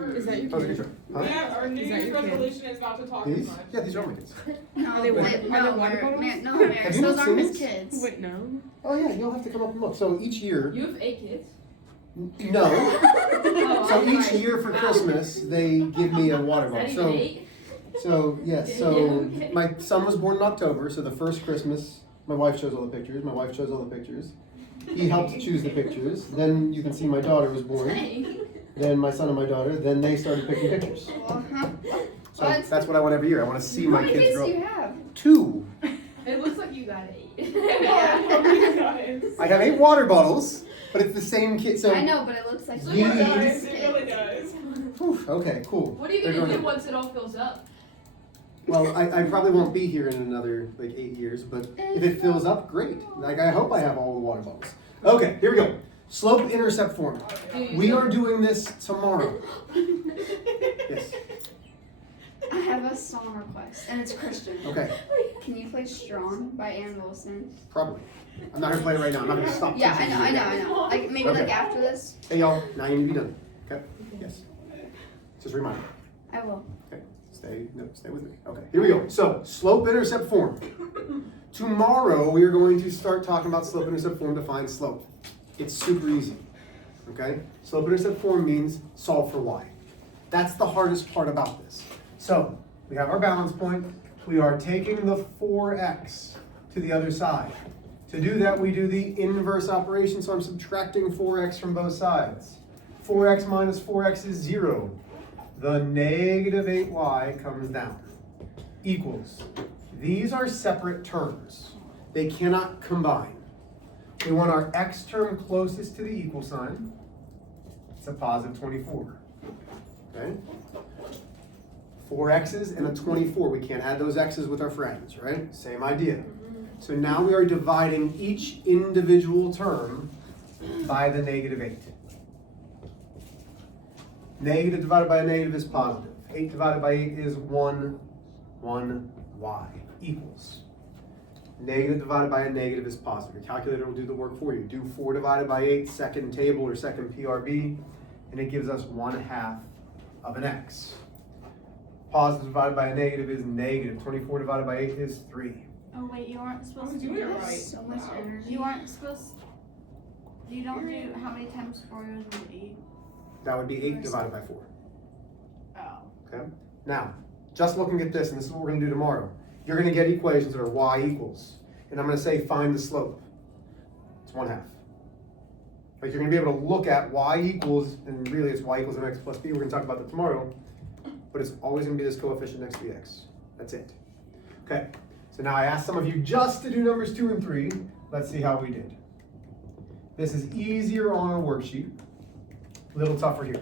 Is that your Oh, kid? good job. Huh? Yeah, our New Is that Year's your kid? resolution is not to talk These? as much. Yeah, these are all my kids. No, Are they wait, water- no, are they water they're- bottles? no, Maris, Have you those not aren't seen his these? kids. Wait, no. Oh yeah, you'll have to come up and look. So each year, You have 8 kids? no. Oh, So I'm each sorry. year for Christmas, they give me a water Is that bottle. even 8? So yes, Yeah, so okay. my son was born in October, so the first Christmas, my wife chose all the pictures. My wife chose all the pictures. He helped choose the pictures. Then you can see my daughter was born. Then my son and my daughter. Then they started picking pictures. So What? that's what I want every year. I want to see How my many kids kids grow. do you have? 2. It looks like you got 8. Yeah, guys. I have 8 water bottles, but it's the same kid. So I know, but it looks like These- It you does, it really does. Whew, okay, cool. What are you They're going to growing do up. once it all fills up? Well, I probably won't be here in another like 8 years, but if it fills up, great. Like I hope I have all the water bottles. Okay, here we go. Slope intercept form. We are doing this tomorrow. Yes. I have a song request, and it's Christian. Okay, Can you play Strong by Ann Wilson? probably. I'm not gonna play it right now. I'm not gonna stop. Yeah, teaching I you. know. Like maybe Okay. like after this. Hey y'all, now you need to be done. Okay. Yes. Just a reminder. I will. Okay. Stay with me. Okay. Here we go. So slope intercept form. Tomorrow we are going to start talking about slope intercept form to find slope. It's super easy. Okay? Slope intercept form means solve for y. That's the hardest part about this. So we have our balance point. We are taking the 4x to the other side. To do that, we do the inverse operation. So I'm subtracting 4x from both sides. 4x minus 4x is 0. The negative 8y comes down. Equals. These are separate terms. They cannot combine. We want our x term closest to the equal sign. It's a positive 24. Okay? 4 x's and a 24. We can't add those x's with our friends, right? Same idea. So now we are dividing each individual term by the negative 8. Negative divided by a negative is positive. 8 divided by 8 is 1 y equals. Negative divided by a negative is positive. Your calculator will do the work for you. Do 4 divided by 8, second table or second PRB, and it gives us 1/2 of an x. Positive divided by a negative is negative. 24 divided by 8 is 3. Oh wait, you aren't supposed I'm to doing do it this? right. So much energy. You aren't supposed. You don't do how many times 4 goes into 8? That would be 8 divided by 4. Oh. Okay? Now, just looking at this, and this is what we're going to do tomorrow, you're going to get equations that are y equals. And I'm going to say find the slope. It's 1/2. Like you're going to be able to look at y equals, and really it's y equals mx plus b. We're going to talk about that tomorrow. But it's always going to be this coefficient next to the x. That's it. Okay. So now I asked some of you just to do numbers 2 and 3. Let's see how we did. This is easier on our worksheet. A little tougher here.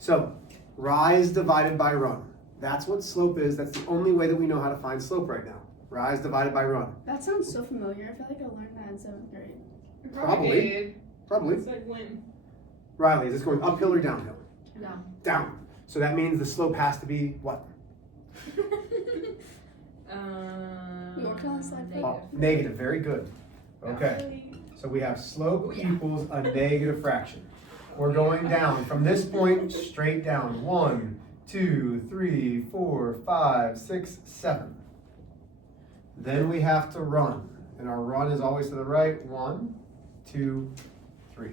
So, rise divided by run. That's what slope is. That's the only way that we know how to find slope right now. Rise divided by run. That sounds so familiar. I feel like I learned that in 7th grade. You Probably. did. Probably. It's like when. Riley, is this going uphill or downhill? No. Down. So that means the slope has to be what? We worked on this like that. Oh, negative. Very good. Okay. So we have slope Oh, yeah. equals a negative fraction. We're going down from this point straight down. 1, 2, 3, 4, 5, 6, 7. Then we have to run. And our run is always to the right. 1, 2, 3.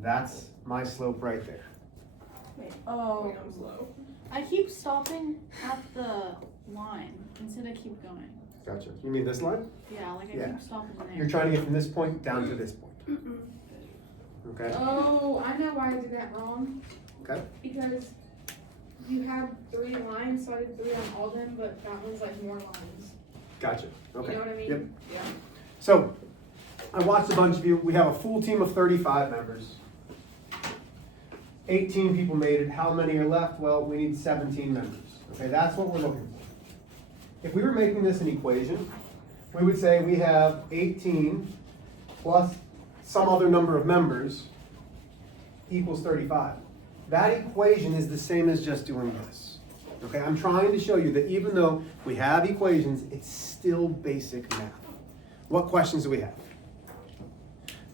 That's my slope right there. Oh. Wait, I'm slow. I keep stopping at the line instead of keep going. Gotcha. You mean this line? Yeah, like I Yeah. keep stopping there. You're trying to get from this point down to this point. Okay? Oh, I know why I did that wrong. Okay. Because you have 3 lines, so I did 3 on all of them, but that one's like more lines. Gotcha. Okay. You know what I mean? Yep. Yeah. So, I watched a bunch of you. We have a full team of 35 members. 18 people made it. How many are left? Well, we need 17 members. Okay, that's what we're looking for. If we were making this an equation, we would say we have 18 plus some other number of members equals 35. That equation is the same as just doing this. Okay, I'm trying to show you that even though we have equations, it's still basic math. What questions do we have?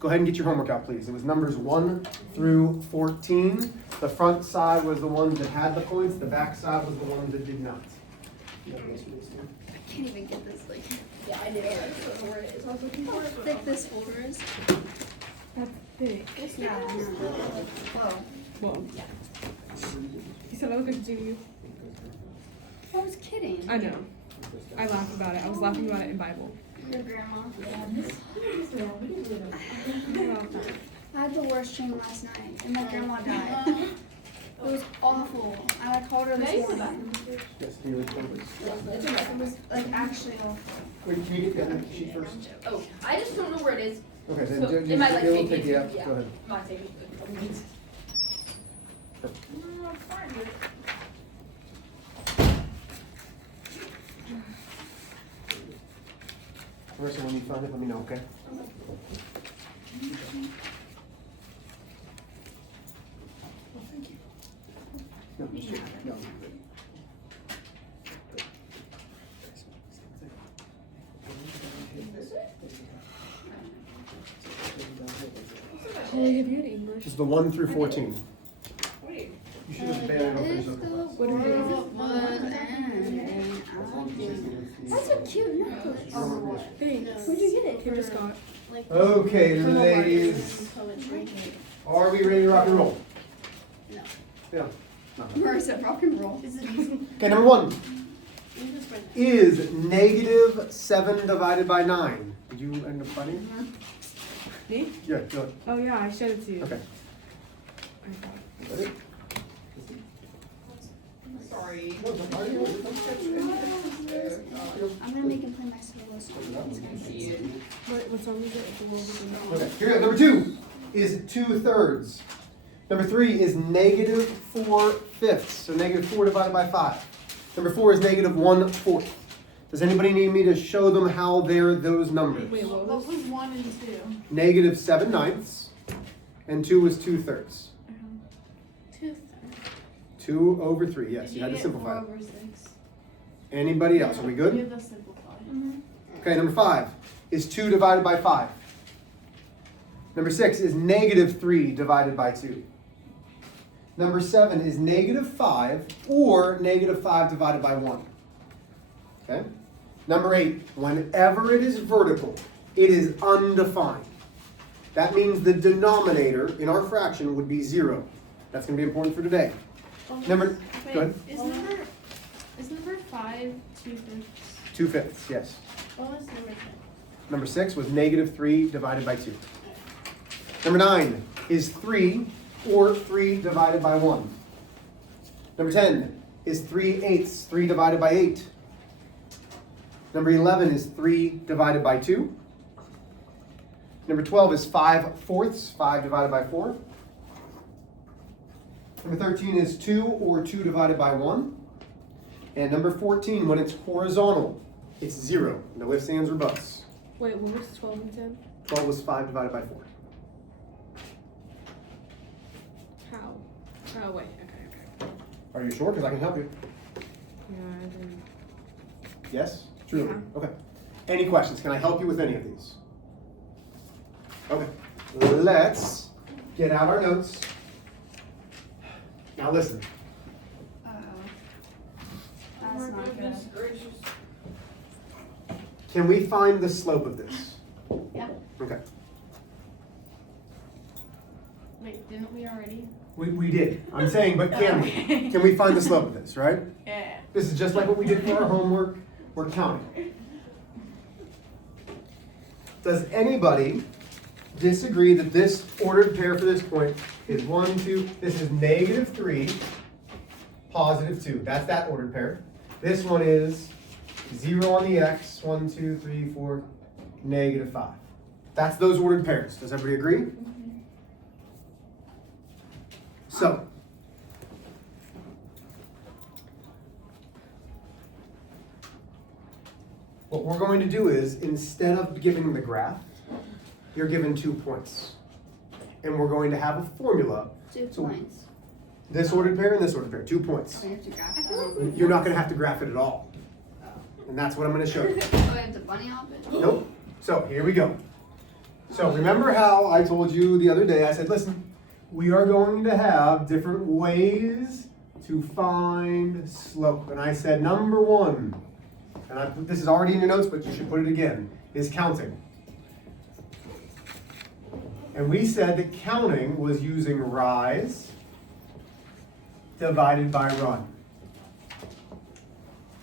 go ahead and get your homework out, please. It was numbers 1 through 14. The front side was the ones that had the points. The back side was the ones that did not. I can't even get this, like, Yeah, I did. I just don't know where it is. I was looking how for it. thick this folder is. That's thick. Yeah, I know. Whoa. Well, he said I look like you. I was kidding. I know. I laugh about it. I was laughing about it in Bible. Your grandma. Yeah. I had the worst dream last night, and my grandma died. It was awful. I called her this morning. Yes, can you read the numbers? It was like actually awful. Wait, can you get that sheet first? Oh, I just don't know where it is. Okay, then So, just, it might, like, it'll take take you you to- out. yeah. Go ahead. Might take a couple minutes. Marissa, when you find it, let me know, okay? Well, thank you. No, just kidding. No, you're good. Holy, have you had English? This is the 1 through 14. Wait. You should have been able to finish up the class. What are That's a cute necklace. Thanks. Where'd you get it? Kim just got. Okay, ladies, are we ready to rock and roll? No. Yeah. Marissa, rock and roll. Okay, number 1. Is negative 7 divided by 9? Did you end up finding it? Me? Yeah, go ahead. Oh yeah, I showed it to you. Okay. I thought. Got it? Sorry. I'm gonna make him play my solo song. He's gonna fix it. What song is it? The world is in the Okay, here we go. Number 2 is 2/3. Number 3 is negative 4/5. So negative 4 divided by 5. Number 4 is negative 1/4. Does anybody need me to show them how they're those numbers? Wait, what What was? was 1 and 2? Negative 7/9 and 2 was 2/3. 2/3. 2 over 3, yes, you had to simplify. 4 over 6? Anybody else? Are we You good? have to simplify. Okay, number 5 is 2 divided by 5. Number 6 is negative 3 divided by 2. Number 7 is negative 5 or negative 5 divided by 1. Okay? Number 8, whenever it is vertical, it is undefined. That means the denominator in our fraction would be 0. That's going to be important for today. Number, Wait, go ahead. Is number 5 2/5? 2/5, yes. What was number 6? Number 6 was negative 3 divided by 2. Number 9 is 3 or 3 divided by 1. Number 10 is 3/8, 3 divided by 8. Number 11 is 3 divided by 2. Number 12 is 5/4, 5 divided by 4. Number 13 is 2 or 2 divided by 1. And number 14, when it's horizontal, it's 0. No ifs, ands, or buts. Wait, what was 12 and 10? 12 was 5 divided by 4. How? Oh wait, okay. Are you sure? Because I can help you. Yeah, I didn't. Yes? Truly? Yeah. Okay. Any questions? Can I help you with any of these? Okay. Let's get out our notes. Now listen. Uh-oh. That's not good. Goodness gracious. Can we find the slope of this? Yeah. Okay. Wait, didn't we already? We did. I'm saying, but can we? Can we find the slope of this, right? Yeah. This is just like what we did for our homework. We're counting. Does anybody disagree that this ordered pair for this point is 1, 2, this is negative 3, positive 2. That's that ordered pair. This one is 0 on the x, 1, 2, 3, 4, negative 5. That's those ordered pairs. Does everybody agree? So, what we're going to do is, instead of giving the graph, you're given 2 points. And we're going to have a formula. 2 So- points. This ordered pair and this ordered pair, 2 points. We have to graph it. You're not going to have to graph it at all. And that's what I'm going to show you. Oh, we have to bunny hop it? Nope. So here we go. So remember how I told you the other day, I said, listen, we are going to have different ways to find slope. And I said, number one, and this is already in your notes, but you should put it again, is counting. And we said that counting was using rise divided by run.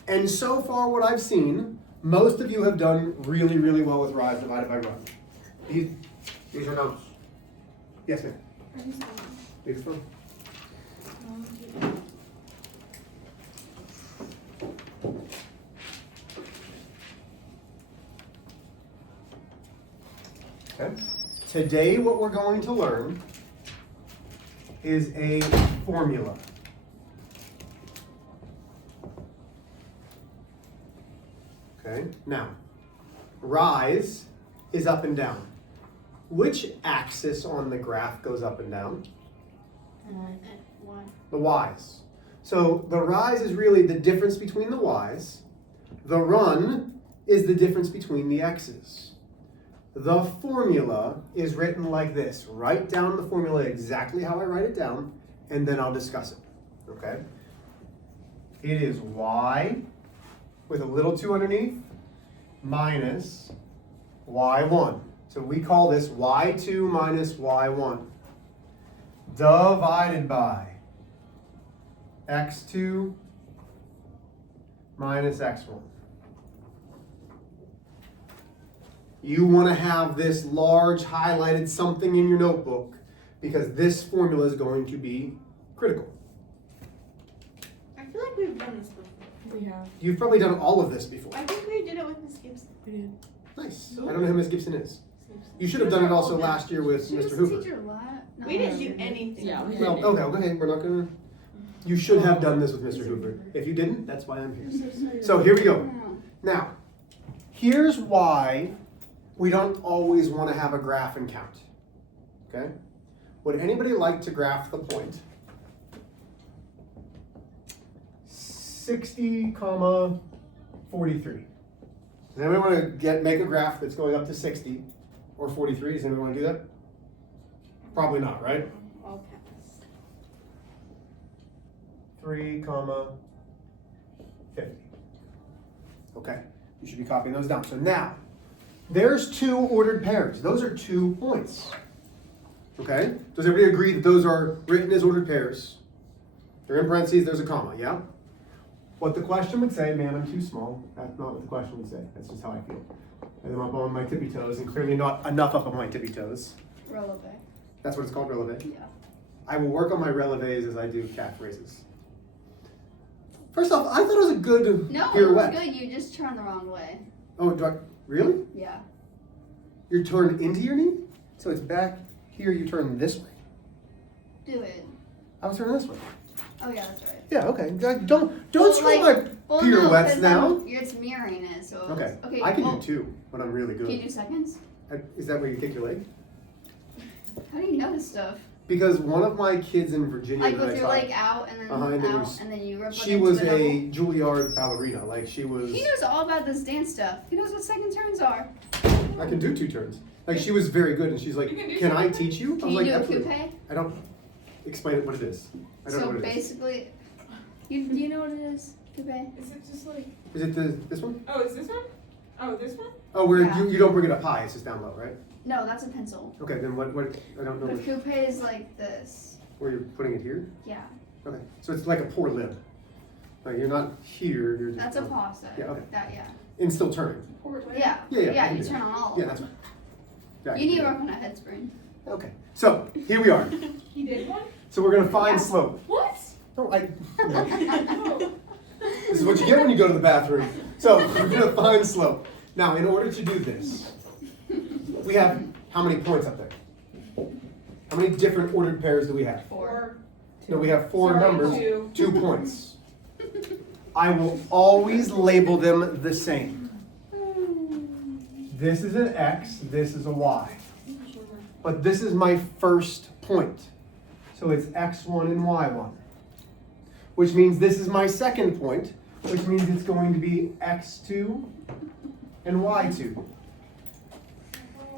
And so far what I've seen, most of you have done really, really well with rise divided by run. These are notes. Yes, ma'am. These fun. Okay. Today what we're going to learn is a formula. Okay, now, rise is up and down. Which axis on the graph goes up and down? One. The y's. So the rise is really the difference between the y's. The run is the difference between the x's. The formula is written like this. Write down the formula exactly how I write it down, and then I'll discuss it. Okay? It is y with a little 2 underneath minus y1. So we call this y2 minus y1 divided by x2 minus x1. You want to have this large highlighted something in your notebook because this formula is going to be critical. I feel like we've done this before. We have. You've probably done all of this before. I think we did it with Miss Gibson. We did. Nice. I don't know who Ms. Gibson is. You should have done it also last year with She was Mr. a Hoover. teacher what? No, We didn't do anything. Yeah, we Well, didn't. okay, we're not gonna. You should have done this with Mr. Hoover. If you didn't, that's why I'm here. I'm so sorry. So here we go. No. Now, here's why we don't always want to have a graph and count. Okay? Would anybody like to graph the point? 60, 43. Does anybody want to make a graph that's going up to 60 or 43? Does anybody want to do that? Probably not, right? I'll pass. 3, 50. Okay, you should be copying those down. So now, there's 2 ordered pairs. Those are 2 points. Okay? Does everybody agree that those are written as ordered pairs? They're in parentheses, there's a comma, yeah? What the question would say, man, I'm too small. That's not what the question would say. That's just how I feel. And I'm up on my tippy toes, and clearly not enough up on my tippy toes. Releve. That's what it's called, releve? Yeah. I will work on my releves as I do calf raises. First off, I thought it was a good No, pirouette. it was good. You just turned the wrong way. Oh, do I, really? Yeah. You're turned into your knee? So it's back here, you turn this way. Do it. I was turning this way. Oh yeah, that's right. Yeah, okay. Don't Well, screw like- my pirouettes now. It's mirroring it, so. Okay. Okay. I can well, do 2 when I'm really Can you good. do seconds? Is that where you kick your leg? How do you know this stuff? Because one of my kids in Virginia Like that with I your taught, leg out and then and then you out s- and then you rip she it was into a Juilliard ballerina. Like she was. He knows all about this dance stuff. He knows what second turns are. I can do 2 turns. Like she was very good, and she's like, You can do "Can I second? teach you?" I Can was you like, do a "Absolutely." coupe? I don't explain it what it is. I don't know So what it is. basically, do you know what it is? Coupe? Is it just like? Is it this one? Oh, is this one? Oh, this one? Oh, where Yeah. you don't bring it up high, it's just down low, right? No, that's a pencil. Okay, then what I don't know The which, coupe is like this. where you're putting it here? Yeah, Okay, so it's like a poor lip. Like you're not here, you're just. that's a pause. Yeah, okay. That yeah. And still turning. Yeah. Yeah, I can you do turn that. on all. Yeah, that's right. Yeah, I You can need do to that. work on a head spring. Okay, so here we are. He did one? So we're gonna find Yeah. slope. What? No, I. Oh. This is what you get when you go to the bathroom. So we're gonna find slope. Now, in order to do this, we have how many points up there? How many different ordered pairs do we have? 4. No, we have 4 Sorry, numbers, 2. 2 points. I will always label them the same. This is an X, this is a Y. But this is my first point. So it's X1 and Y1. Which means this is my second point, which means it's going to be X2 and Y2.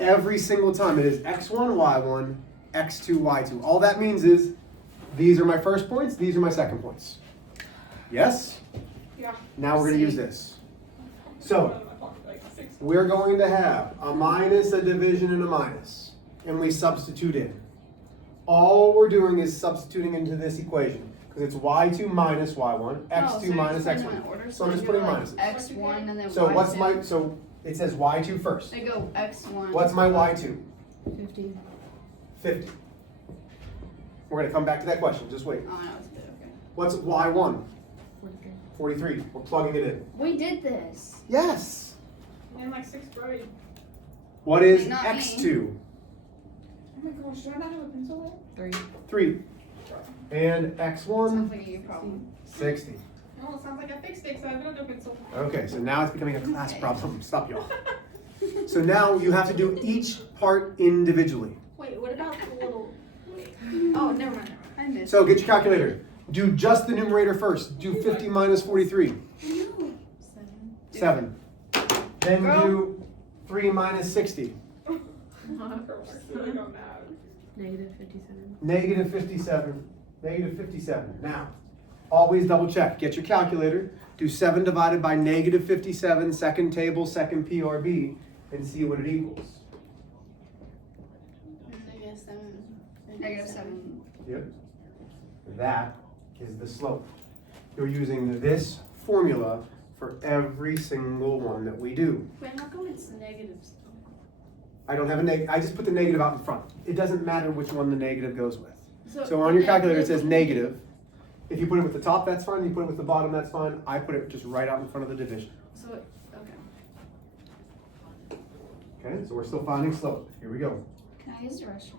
Every single time it is x1, y1, x2, y2. All that means is these are my first points, these are my second points. Yes? Yeah. Now we're going to use this. So we're going to have a minus, a division, and a minus. And we substitute in. All we're doing is substituting into this equation. Because it's y2 minus y1, x2 minus x1. So I'm just putting minuses. X1 and then So Y2. what's my, so it says y2 first. They go X1. What's my y2? 50. 50. We're going to come back to that question. Just wait. Oh, no, it's good. Okay. What's y1? 43. 43. We're plugging it in. We did this. Yes. In like 6th grade. What is Not me. x2? Oh my gosh, do I not have a pencil 3. 3. And x1? Sounds like a you problem. 60. there? No, it sounds like I fixed it because I have another pencil. Okay, so now it's becoming a class Okay. problem. Stop, y'all. So now you have to do each part individually. Wait, what about the little? Oh, never mind. I missed. So get your calculator. Do just the numerator first. Do 50 minus 43. 7. Then do 3 minus 60. Negative 57. Negative 57. Negative 57. Now, always double check. Get your calculator. Do 7 divided by negative 57, second table, second PRB, and see what it equals. Negative 7. Yep. That is the slope. You're using this formula for every single one that we do. Wait, how come it's negatives? I don't have a negative. I just put the negative out in front. It doesn't matter which one the negative goes with. So on your calculator it says negative. If you put it with the top, that's fine. You put it with the bottom, that's fine. I put it just right out in front of the division. So, okay. Okay, so we're still finding slope. Here we go. Can I use the restroom?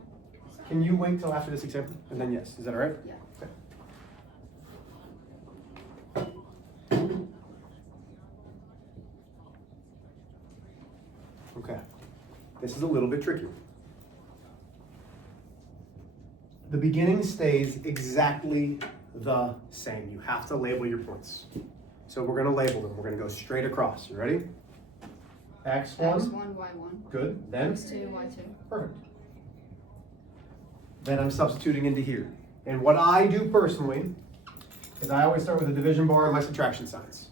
Can you wait till after this example? And then yes. Is that all right? Yeah. Okay. Okay. This is a little bit tricky. The beginning stays exactly the same. You have to label your points. So we're going to label them. We're going to go straight across. You ready? X1. X1, Y1. Good. Then? X2, Y2. Perfect. Then I'm substituting into here. And what I do personally is I always start with a division bar and my subtraction signs.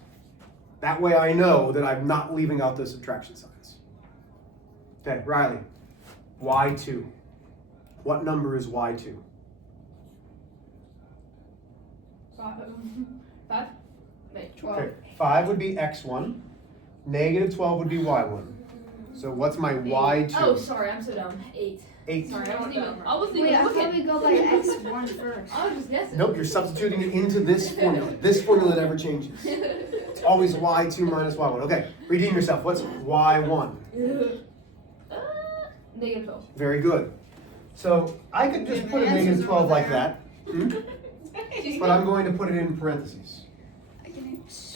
That way I know that I'm not leaving out the subtraction signs. Okay, Riley, Y2. What number is Y2? 5. Wait, 12. Okay, 5 would be X1. Negative 12 would be Y1. So what's my Y2? Oh, sorry, I'm so dumb. 8. 8. Sorry, I wasn't even Wait, I thought looking. we go by X1 first. I was just guessing. Nope, you're substituting it into this formula. This formula never changes. It's always Y2 minus Y1. Okay, redeem yourself. What's Y1? Negative 12. Very good. So I could just put a negative 12 like that. But I'm going to put it in parentheses.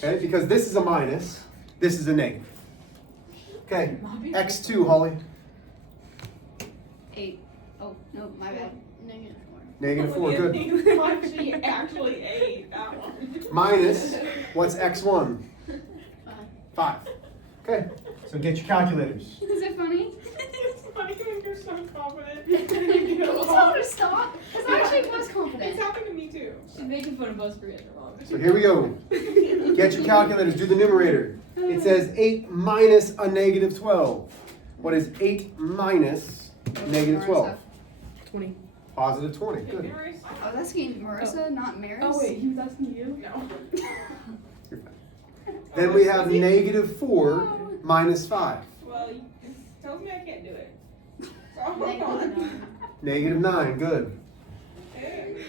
Okay, because this is a minus, this is a negative. Okay, X2, Holly. 8. Oh, no, my bad. Negative 4. Negative 4, good. Actually 8, that one. Minus, what's X1? 5. Okay, so get your calculators. Is it funny? It's funny when you're so confident. Can you tell her to stop? Because I actually was It's confident. happened to me too. She's making fun of us for getting it wrong. So here we go. Get your calculators, do the numerator. It says 8 minus a negative 12. What is 8 minus negative 12? 20. Positive 20, good. Oh, that's getting Marissa, not Maris. Oh, wait, he was asking you? No. You're fine. Then we have negative 4 minus 5. Well, it tells me I can't do it. So, Negative 9, good. Okay,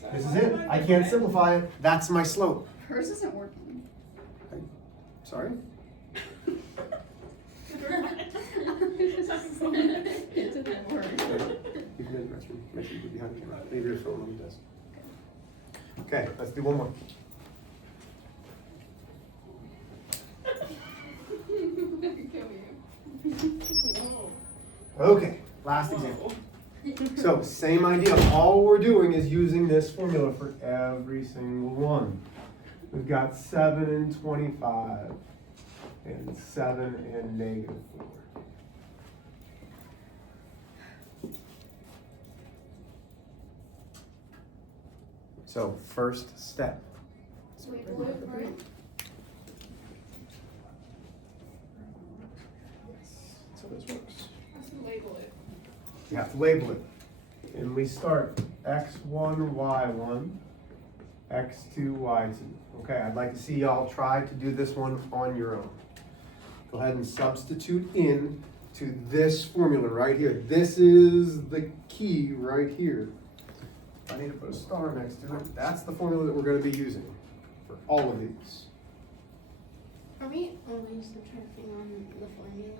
so This is it. I can't simplify it. That's my slope. Hers isn't working. Sorry? It didn't work. You can go to the restroom. Make sure you get behind the camera. Leave your phone on the desk. Okay, let's do one more. Okay, last example. So, same idea. All we're doing is using this formula for every single one. We've got 7 and 25, and 7 and negative 4. So first step. Label it, right? That's how this works. Let's label it. You have to label it. And we start x1, y1, x2, y2. Okay, I'd like to see y'all try to do this one on your own. Go ahead and substitute in to this formula right here. This is the key right here. I need to put a star next to it. That's the formula that we're going to be using for all of these. Are we always subtracting on the formula?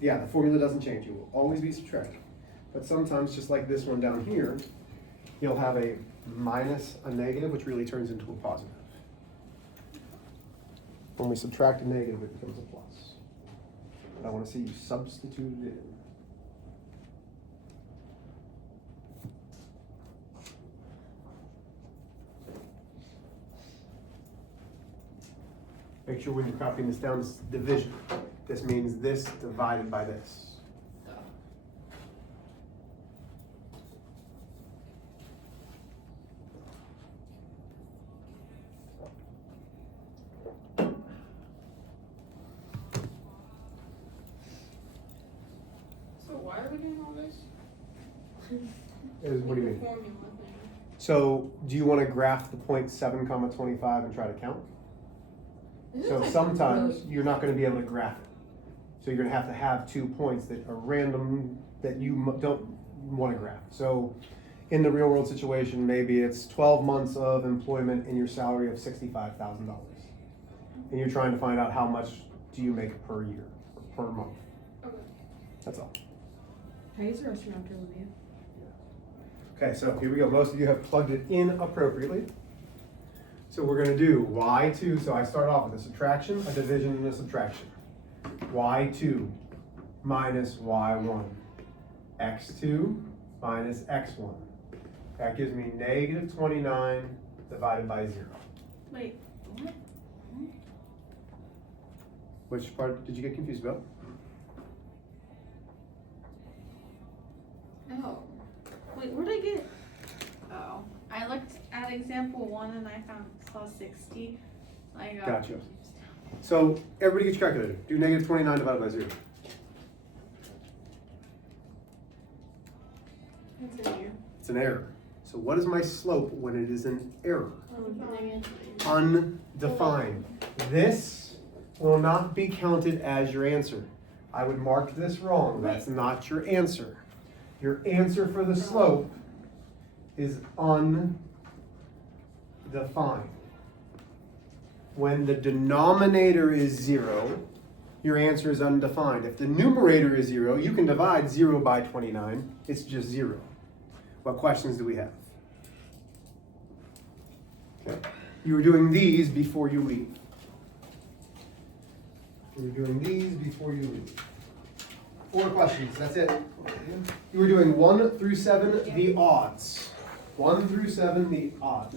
Yeah, the formula doesn't change. It will always be subtracting. But sometimes, just like this one down here, you'll have a minus a negative, which really turns into a positive. When we subtract a negative, it becomes a plus. But I want to see you substitute it in. Make sure when you're copying this down, it's division. This means this divided by this. So why are we doing all this? What do you mean? Formula thing. So, do you want to graph the point 7, 25 and try to count? This So is like sometimes really- you're not going to be able to graph it. So you're going to have 2 points that are random that you don't want to graph. So in the real world situation, maybe it's 12 months of employment and your salary of $65,000. And you're trying to find out how much do you make per year, or per month. Okay. That's all. Can I use the restroom after Olivia? Okay, so here we go. Most of you have plugged it in appropriately. So we're going to do y2. So I start off with a subtraction, a division, and a subtraction. y2 minus y1. x2 minus x1. That gives me negative 29 divided by 0. Wait, what? Which part did you get confused about? Oh. Wait, where'd I get? Oh. I looked at example 1 and I saw 60. I got Gotcha. confused. So everybody get your calculator. Do negative 29 divided by 0. It's in here. It's an error. So what is my slope when it is an error? Negative. Undefined. This will not be counted as your answer. I would mark this wrong. That's not your answer. Your answer for the slope is undefined. When the denominator is 0, your answer is undefined. If the numerator is 0, you can divide 0 by 29. It's just 0. What questions do we have? Okay. You were doing these before you leave. You were doing these before you leave. 4 questions, that's it. You were doing 1 through 7, the odds. 1 through 7, the odds.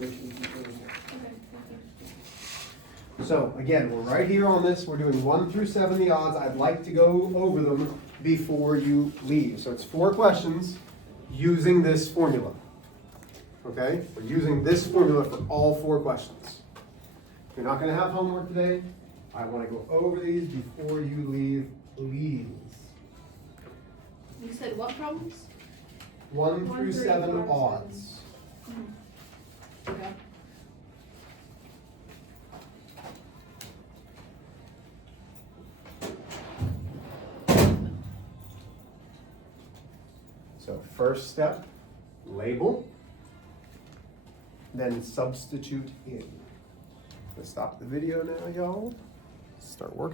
So again, we're right here on this. We're doing 1 through 7, the odds. I'd like to go over them before you leave. So it's 4 questions using this formula. Okay? We're using this formula for all 4 questions. You're not going to have homework today. I want to go over these before you leave, please. You said what problems? 1 1 through through 7 5, odds. Okay. So first step, label, then substitute in. Let's stop the video now, y'all. Start working.